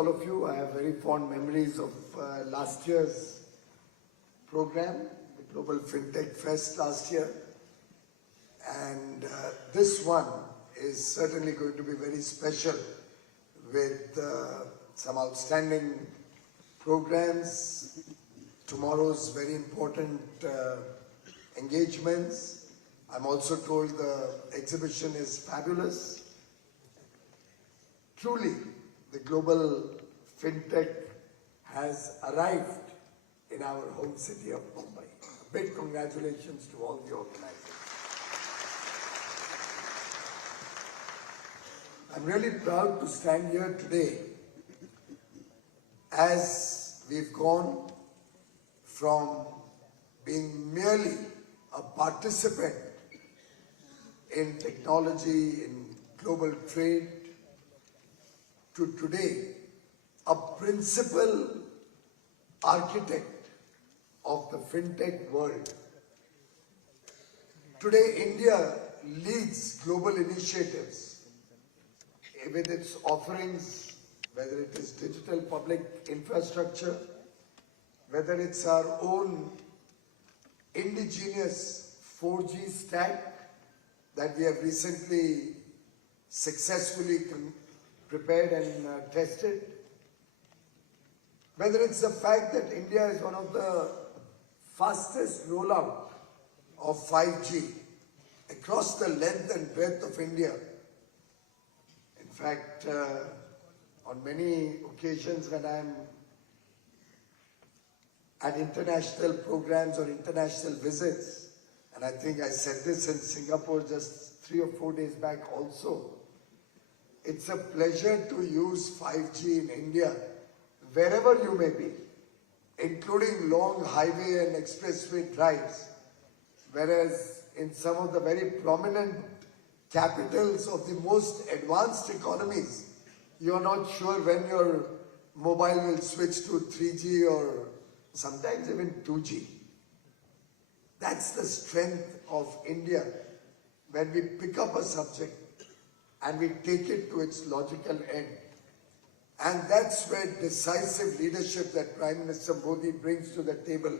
all of you. I have very fond memories of last year's program, the Global Fintech Fest last year. And this one is certainly going to be very special with some outstanding programs, tomorrow's very important engagements. I'm also told the exhibition is fabulous. Truly, the global fintech has arrived in our home city of Mumbai. A big congratulations to all the organizers. I'm really proud to stand here today as we've gone from being merely a participant in technology, in global trade, to today a principal architect of the fintech world. Today India leads global initiatives with its offerings, whether it is digital public infrastructure, whether it's our own indigenous 4G stack that we have recently successfully prepared and tested, whether it's the fact that India is one of the fastest rollout of 5G across the length and breadth of India. In fact, on many occasions when I'm at international programs or international visits, and I think I said this in Singapore just 3 or 4 days back also, it's a pleasure to use 5G in India, wherever you may be, including long highway and expressway drives, whereas in some of the very prominent capitals of the most advanced economies, you're not sure when your mobile will switch to 3G or sometimes even 2G. That's the strength of India when we pick up a subject and we take it to its logical end. And that's where decisive leadership that Prime Minister Modi brings to the table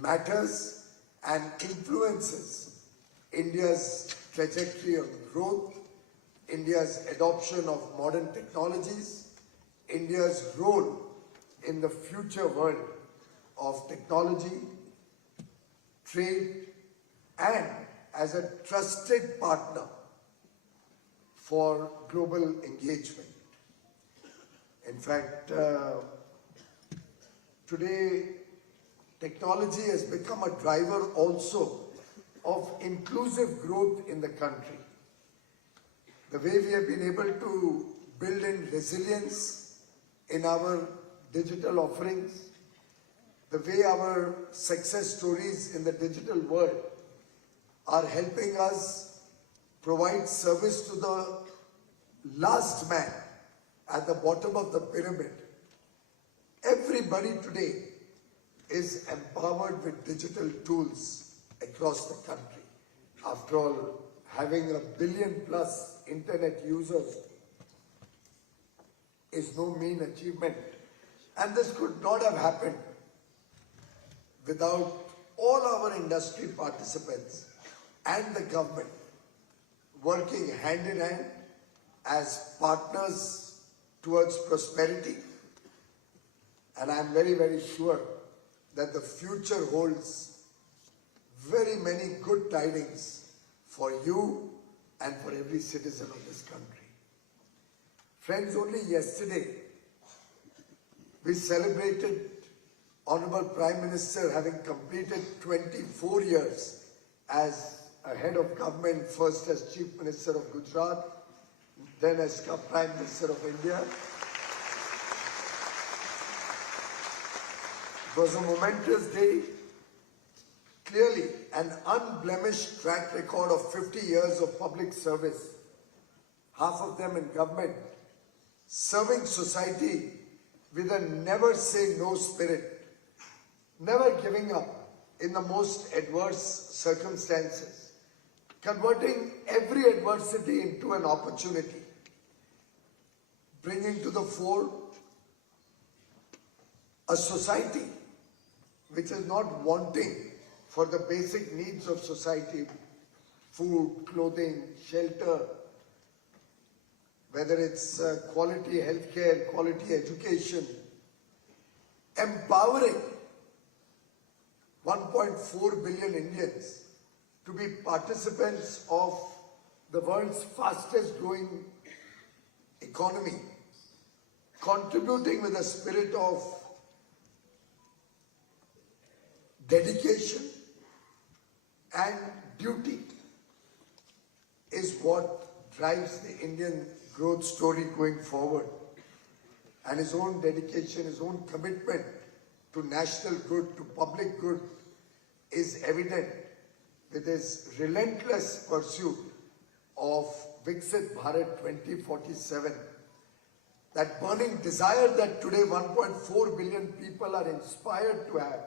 matters and influences India's trajectory of growth, India's adoption of modern technologies, India's role in the future world of technology, trade, and as a trusted partner for global engagement. In fact, today technology has become a driver also of inclusive growth in the country. The way we have been able to build in resilience in our digital offerings, the way our success stories in the digital world are helping us provide service to the last man at the bottom of the pyramid. Everybody today is empowered with digital tools across the country. After all, having 1 billion plus internet users is no mean achievement. And this could not have happened without all our industry participants and the government working hand in hand as partners towards prosperity. And I'm very, very sure that the future holds very many good tidings for you and for every citizen of this country. Friends, only yesterday we celebrated Honorable Prime Minister having completed 24 years as a head of government, first as Chief Minister of Gujarat, then as Prime Minister of India. It was a momentous day. Clearly, an unblemished track record of 50 years of public service, half of them in government, serving society with a never say no spirit, never giving up in the most adverse circumstances, converting every adversity into an opportunity, bringing to the fore a society which is not wanting for the basic needs of society, food, clothing, shelter, whether it's quality healthcare, quality education, empowering 1.4 billion Indians to be participants of the world's fastest growing economy, contributing with a spirit of dedication and duty is what drives the Indian growth story going forward. And his own dedication, his own commitment to national good, to public good is evident with his relentless pursuit of Viksit Bharat 2047. That burning desire that today 1.4 billion people are inspired to have,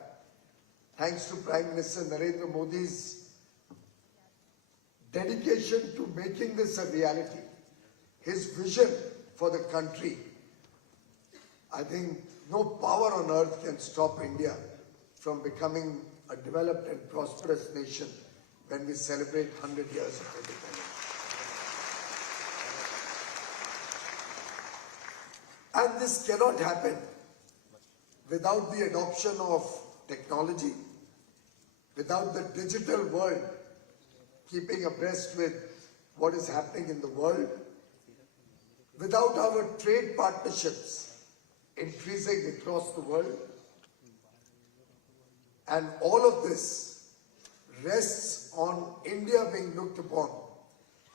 thanks to Prime Minister Narendra Modi's dedication to making this a reality, his vision for the country. I think no power on earth can stop India from becoming a developed and prosperous nation when we celebrate 100 years of independence. And this cannot happen without the adoption of technology, without the digital world keeping abreast with what is happening in the world, without our trade partnerships increasing across the world. And all of this rests on India being looked upon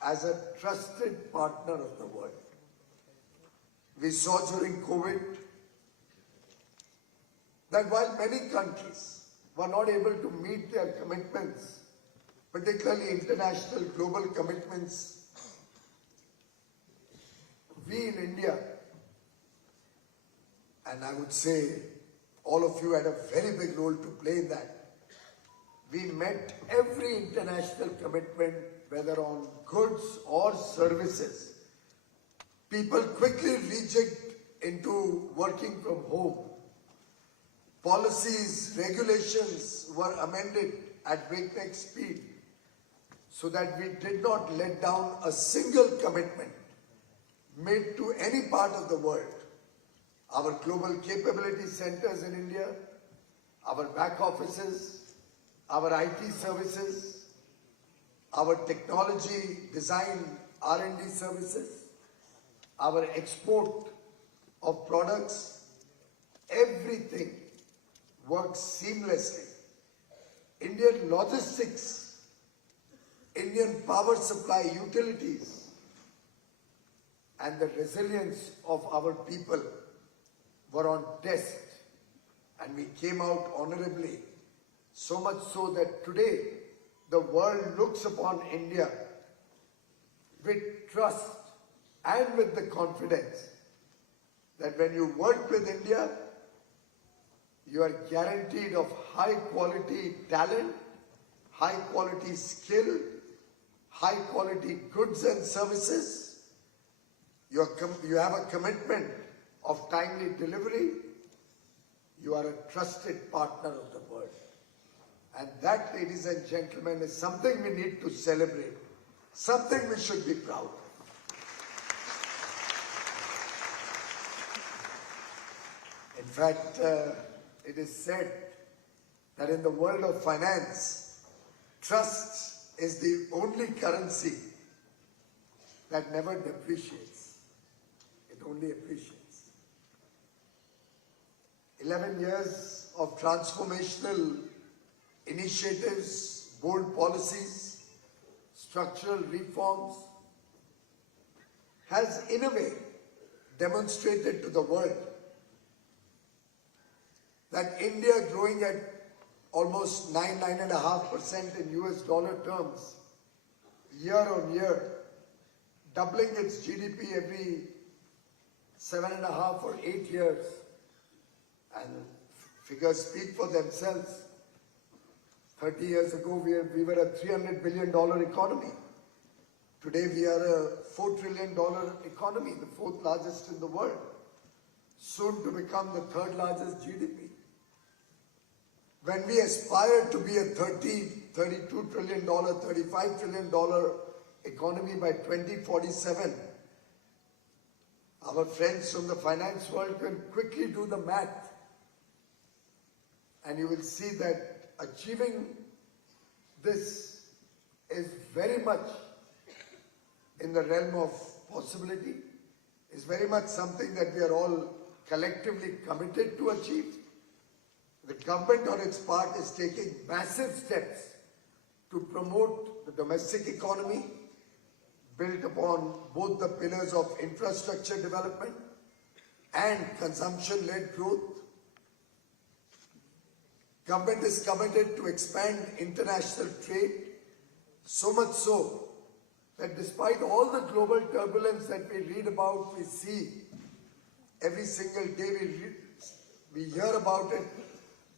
as a trusted partner of the world. We saw during COVID that while many countries were not able to meet their commitments, particularly international global commitments, we in India, and I would say all of you had a very big role to play in that, we met every international commitment, whether on goods or services. People quickly rejigged into working from home. Policies, regulations were amended at breakneck speed so that we did not let down a single commitment made to any part of the world. Our global capability centers in India, our back offices, our IT services, our technology, design, R&D services, our export of products, everything works seamlessly. Indian logistics, Indian power supply utilities, and the resilience of our people were on test, and we came out honorably, so much so that today the world looks upon India with trust and with the confidence that when you work with India, you are guaranteed of high quality talent, high quality skill, high quality goods and services. You have a commitment of timely delivery. You are a trusted partner of the world. And that, ladies and gentlemen, is something we need to celebrate, something we should be proud of. In fact, it is said that in the world of finance, trust is the only currency that never depreciates. It only appreciates. 11 years of transformational initiatives, bold policies, structural reforms has in a way demonstrated to the world that India, growing at almost 9.5% in US dollar terms year on year, doubling its GDP every 7.5 or 8 years, and figures speak for themselves. 30 years ago, we were a $300 billion economy. Today, we are a $4 trillion economy, the fourth largest in the world. soon to become the third largest GDP. When we aspire to be a $32 trillion, $35 trillion economy by 2047, our friends from the finance world can quickly do the math, and you will see that achieving this is very much in the realm of possibility, is very much something that we are all collectively committed to achieve. The government on its part is taking massive steps to promote the domestic economy, built upon both the pillars of infrastructure development and consumption-led growth. Government is committed to expand international trade, so much so that despite all the global turbulence that we read about, we see every single day, we hear about it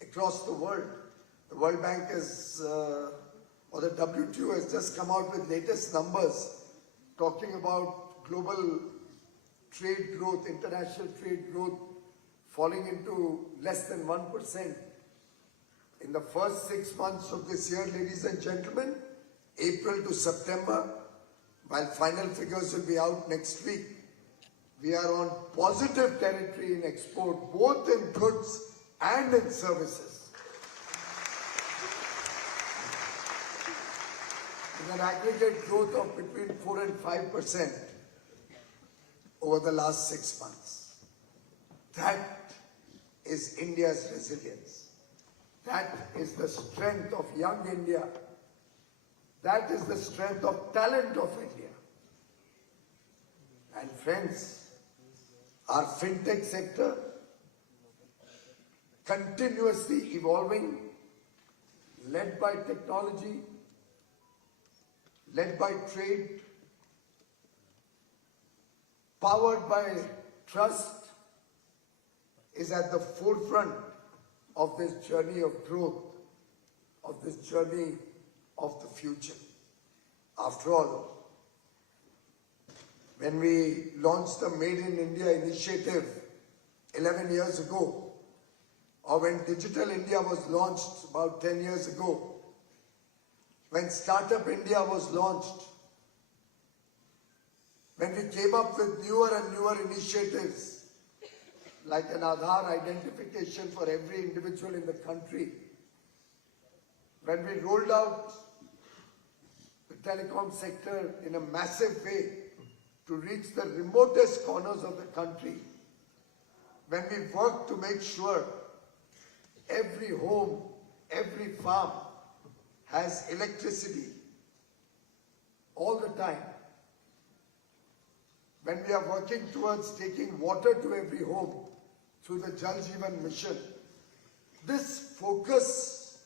across the world. The World Bank is, or the WTO has just come out with latest numbers talking about global trade growth, international trade growth falling into less than 1%. In the first 6 months of this year, ladies and gentlemen, April to September, while final figures will be out next week, we are on positive territory in export, both in goods and in services. With an aggregate growth of between 4 and 5% over the last 6 months. That is India's resilience. That is the strength of young India. That is the strength of talent of India. And friends, our fintech sector continuously evolving, led by technology, led by trade, powered by trust, is at the forefront of this journey of growth, of this journey of the future. After all, when we launched the Made in India initiative 11 years ago, or when Digital India was launched about 10 years ago, when Startup India was launched, when we came up with newer and newer initiatives like an Aadhaar identification for every individual in the country, when we rolled out the telecom sector in a massive way to reach the remotest corners of the country, when we worked to make sure every home, every farm has electricity all the time, when we are working towards taking water to every home through the Jal Jeevan mission, this focus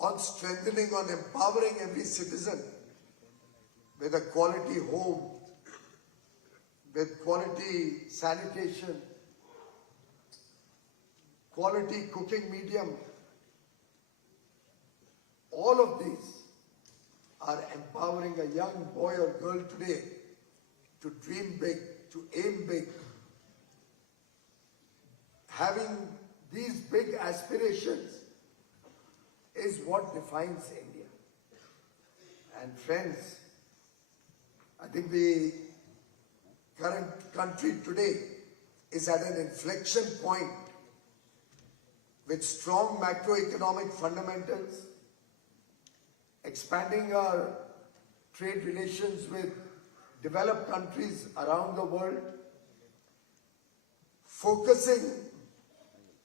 on strengthening, on empowering every citizen with a quality home, with quality sanitation, quality cooking medium, all of these are empowering a young boy or girl today to dream big, to aim big. Having these big aspirations is what defines India. And friends, I think the current country today is at an inflection point with strong macroeconomic fundamentals, expanding our trade relations with developed countries around the world, focusing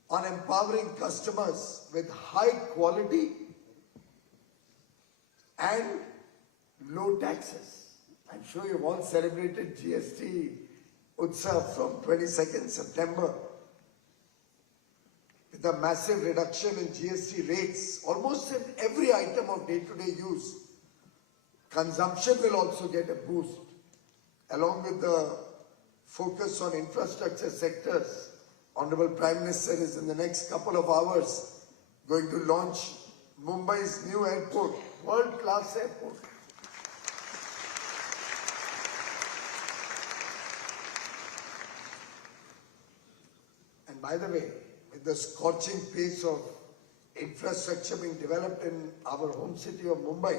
on empowering customers with high quality and low taxes. I'm sure you've all celebrated GST Utsav from 22nd September with a massive reduction in GST rates, almost in every item of day-to-day use. Consumption will also get a boost, along with the focus on infrastructure sectors. Honorable Prime Minister is in the next couple of hours going to launch Mumbai's new airport, world-class airport. by the way, with the scorching pace of infrastructure being developed in our home city of Mumbai,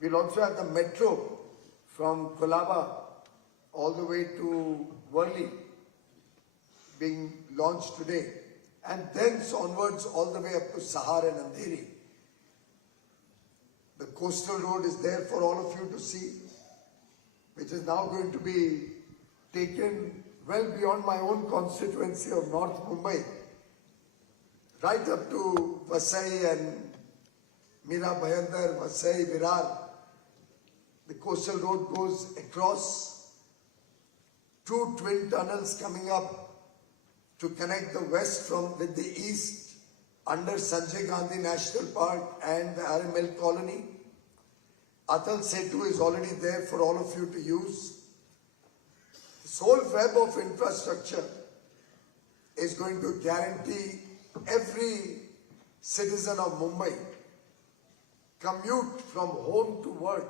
we'll also have the metro from Kolaba all the way to Worli being launched today, and thence onwards all the way up to Sahar and Andheri. The coastal road is there for all of you to see, which is now going to be taken well beyond my own constituency of North Mumbai, right up to Vasai and Mira Bhayandar, Vasai, Virar. The coastal road goes across, 2 twin tunnels coming up to connect the west with the east under Sanjay Gandhi National Park and the RML colony. Atal Setu is already there for all of you to use. This whole web of infrastructure is going to guarantee every citizen of Mumbai commute from home to work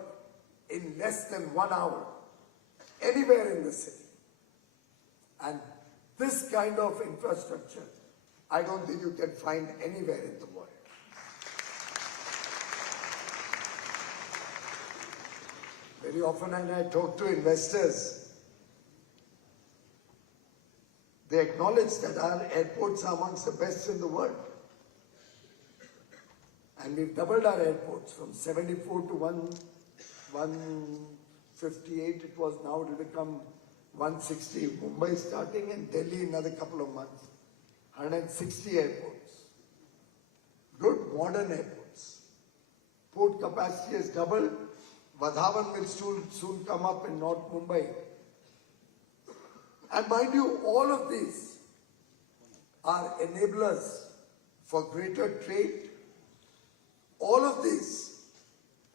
in less than 1 hour, anywhere in the city. And this kind of infrastructure, I don't think you can find anywhere in the world. Very often when I talk to investors, they acknowledge that our airports are amongst the best in the world. And we've doubled our airports from 74 to 158 it was, now it will become 160. Mumbai starting and Delhi in another couple of months. 160 airports. Good modern airports. Port capacity has doubled. Vadhavan will soon come up in North Mumbai. And mind you, all of these are enablers for greater trade. All of these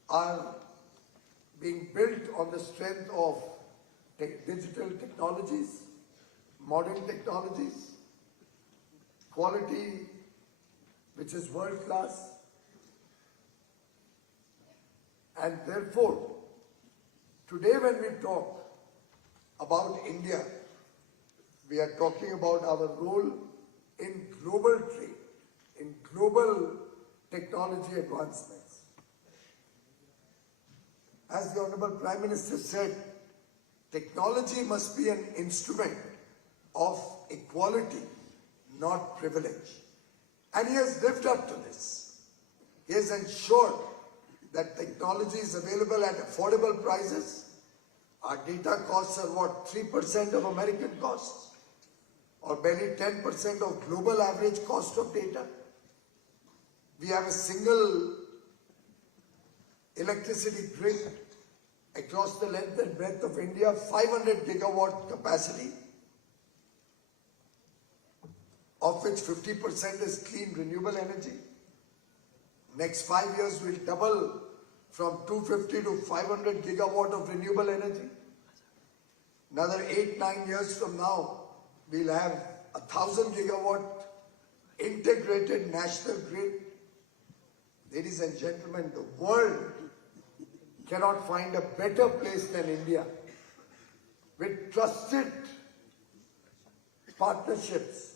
are being built on the strength of digital technologies, modern technologies, quality which is world class. And therefore, today when we talk about India, we are talking about our role in global trade, in global technology advancements. As the Honorable Prime Minister said, technology must be an instrument of equality, not privilege. And he has lived up to this. He has ensured that technology is available at affordable prices. Our data costs are what, 3% of American costs? Or barely 10% of global average cost of data? We have a single electricity grid across the length and breadth of India, 500 gigawatt capacity, of which 50% is clean renewable energy. Next 5 years we'll double from 250 to 500 gigawatt of renewable energy. Another 8-9 years from now, we'll have 1,000 gigawatt integrated national grid. Ladies and gentlemen, the world cannot find a better place than India, with trusted partnerships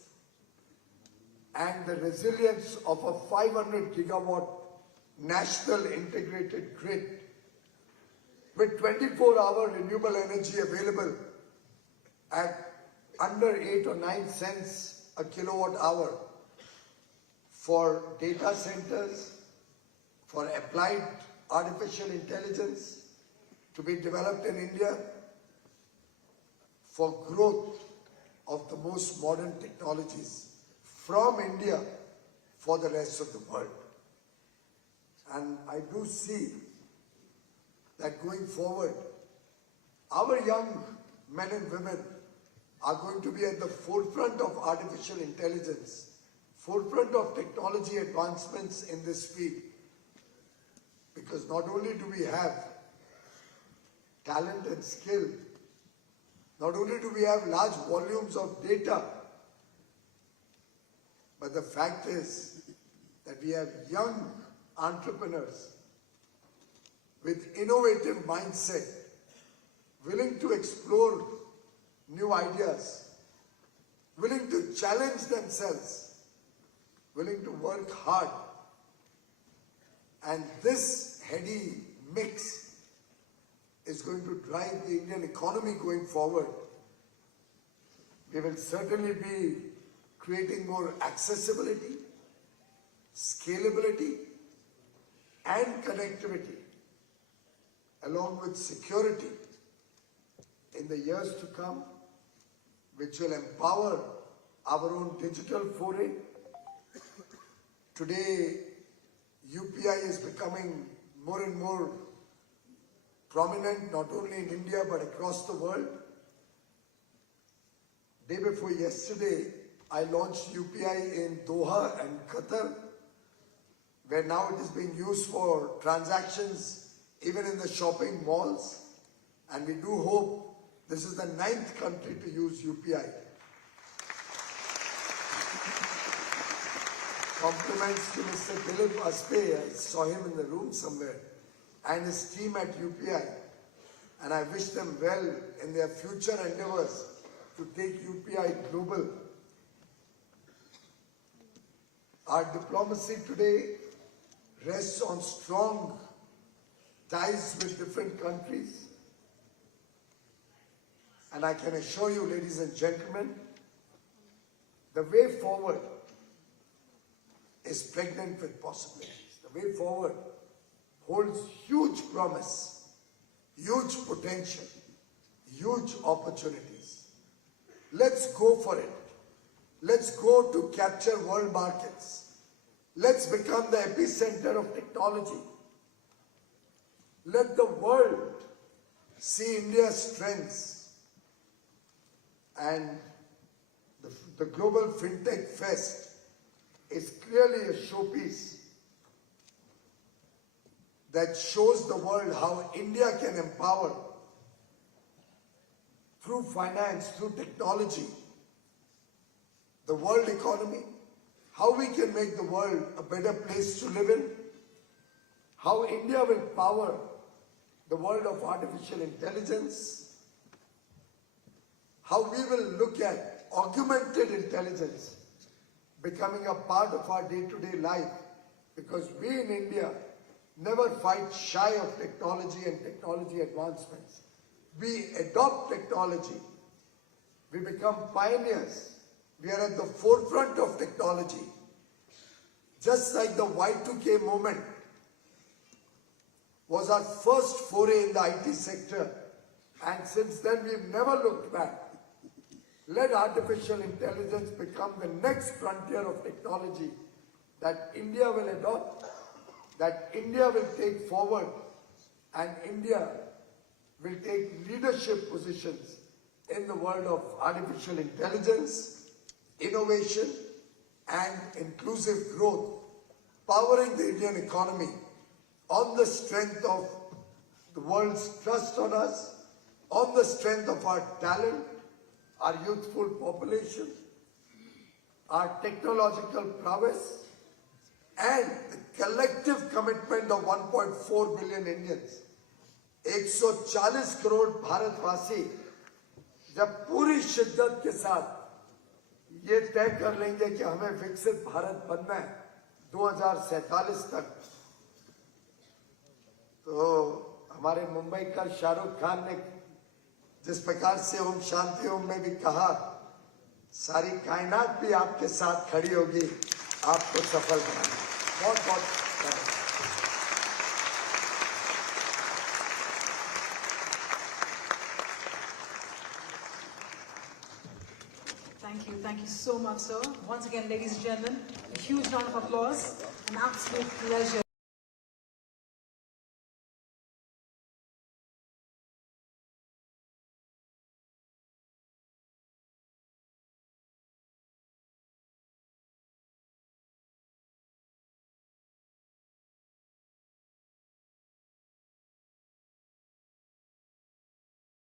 and the resilience of a 500 gigawatt national integrated grid, with 24-hour renewable energy available at under 8 or 9 cents a kilowatt hour for data centers, for applied artificial intelligence to be developed in India, for growth of the most modern technologies from India for the rest of the world. And I do see that going forward, our young men and women are going to be at the forefront of artificial intelligence, forefront of technology advancements in this field. Because not only do we have talent and skill, not only do we have large volumes of data, but the fact is that we have young entrepreneurs with innovative mindset, willing to explore new ideas willing to challenge themselves, willing to work hard. And this heady mix is going to drive the Indian economy going forward. We will certainly be creating more accessibility, scalability, and connectivity, along with security in the years to come, which will empower our own digital foray. Today, UPI is becoming more and more prominent, not only in India, but across the world. Day before yesterday, I launched UPI in Doha and Qatar, where now it is being used for transactions even in the shopping malls. And we do hope this is the 9th country to use UPI. Compliments to Mr. Dilip Aspe, I saw him in the room somewhere, and his team at UPI. And I wish them well in their future endeavors to take UPI global. Our diplomacy today rests on strong ties with different countries. And I can assure you, ladies and gentlemen, the way forward is pregnant with possibilities. The way forward holds huge promise, huge potential, huge opportunities. Let's go for it. Let's go to capture world markets. Let's become the epicenter of technology. Let the world see India's strengths. And the Global Fintech Fest is clearly a showpiece that shows the world how India can empower through finance, through technology, the world economy, how we can make the world a better place to live in, how India will power the world of artificial intelligence, how we will look at augmented intelligence becoming a part of our day-to-day life, because we in India never fight shy of technology and technology advancements. We adopt technology. We become pioneers. We are at the forefront of technology. Just like the Y2K moment was our first foray in the IT sector, and since then we've never looked back. Let artificial intelligence become the next frontier of technology that India will adopt, that India will take forward, and India will take leadership positions in the world of artificial intelligence, innovation, and inclusive growth, powering the Indian economy on the strength of the world's trust on us, on the strength of our talent, our youthful population, our technological prowess, and the collective commitment of 1.4 billion Indians. 140 crore भारतवासी जब पूरी शिद्दत के साथ ये तय कर लेंगे कि हमें विकसित भारत बनना है 2047 तक, तो हमारे मुंबई का शाहरुख खान ने जिस प्रकार से ओम शांति ओम में भी कहा, सारी कायनात भी आपके साथ खड़ी होगी आपको सफल बनाने। बहुत बहुत Thank you so much, sir. Once again, ladies and gentlemen, a huge round of applause. An absolute pleasure.